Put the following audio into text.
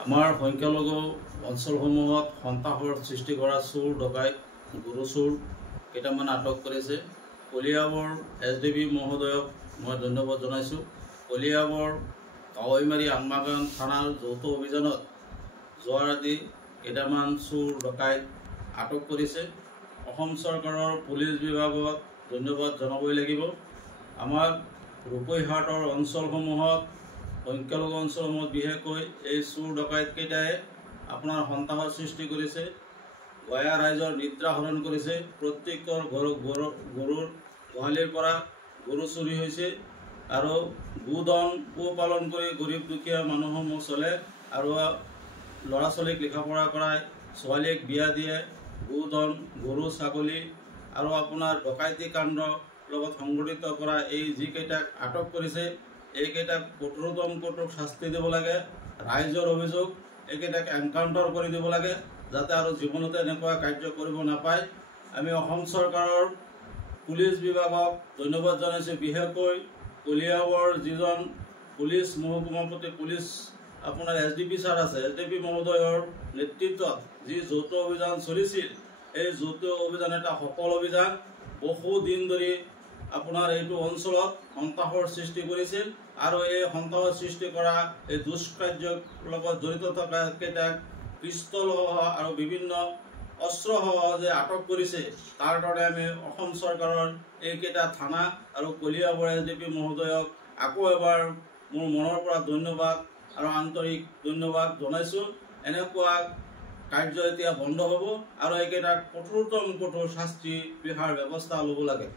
আমাৰ সংখ্যালঘু অঞ্চলসমূহত সন্ত্ৰাসৰ সৃষ্টি কৰা চোৰ ডকাইত গৰু চোৰ কেইটামান আটক কৰিছে। কলিয়াবৰ SDB মহোদয়ক মই ধন্যবাদ জনাইছোঁ। কলিয়াবৰ কাৱৈমাৰী আম্মাগান থানাৰ যৌথ অভিযানত যোৱা ৰাতি কেইটামান চোৰ ডকাইত আটক কৰিছে। অসম চৰকাৰৰ পুলিচ বিভাগক ধন্যবাদ জনাবই লাগিব। আমাৰ ৰূপৈহাটৰ অঞ্চলসমূহত সংখ্যালঘু অঞ্চলসমূহত বিশেষকৈ এই চোৰ ডকাইতকেইটাই আপোনাৰ সন্ত্ৰাসৰ সৃষ্টি কৰিছে। গয়া ৰাইজৰ নিদ্ৰা হৰণ কৰিছে। প্ৰত্যেকৰ গৰুৰ গোহালিৰ পৰা গৰু চুৰি হৈছে আৰু গোধন পোহপালন কৰি গৰীব দুখীয়া মানুহসমূহ চলে আৰু ল'ৰা ছোৱালীক লিখা পঢ়া কৰায়, ছোৱালীক বিয়া দিয়ে, গোধন গৰু ছাগলী আৰু আপোনাৰ ডকাইতি কাণ্ড লগত সংঘটিত কৰা এই যিকেইটাক আটক কৰিছে এইকেইটাক কঠোৰতম কঠোৰ শাস্তি দিব লাগে। ৰাইজৰ অভিযোগ এইকেইটাক এনকাউণ্টাৰ কৰি দিব লাগে যাতে আৰু জীৱনতে এনেকুৱা কাৰ্য কৰিব নাপায়। আমি অসম চৰকাৰৰ পুলিচ বিভাগক ধন্যবাদ জনাইছোঁ। বিশেষকৈ কলিয়াবৰ যিজন পুলিচ মহকুমাপতি পুলিচ আপোনাৰ SDB ছাৰ আছে, SDB মহোদয়ৰ নেতৃত্বত যি যৌথ অভিযান চলিছিল, এই যৌথ অভিযান এটা সফল অভিযান। বহুদিন ধৰি আপোনাৰ এইটো অঞ্চলত সন্ত্ৰাসৰ সৃষ্টি কৰিছিল আৰু এই সন্ত্ৰাসৰ সৃষ্টি কৰা এই দুষ্কাৰ্যৰ লগত জড়িত থকা কেইটাক পিষ্টল আৰু বিভিন্ন অস্ত্ৰসহ যে আটক কৰিছে তাৰ কাৰণে আমি অসম চৰকাৰৰ এইকেইটা থানা আৰু কলিয়াবৰ SDB মহোদয়ক আকৌ এবাৰ মোৰ মনৰ পৰা ধন্যবাদ আৰু আন্তৰিক ধন্যবাদ জনাইছোঁ। এনেকুৱা কাৰ্য এতিয়া বন্ধ হ'ব আৰু এইকেইটাক কঠোৰতম কঠোৰ শাস্তি বিহাৰ ব্যৱস্থা ল'ব লাগে।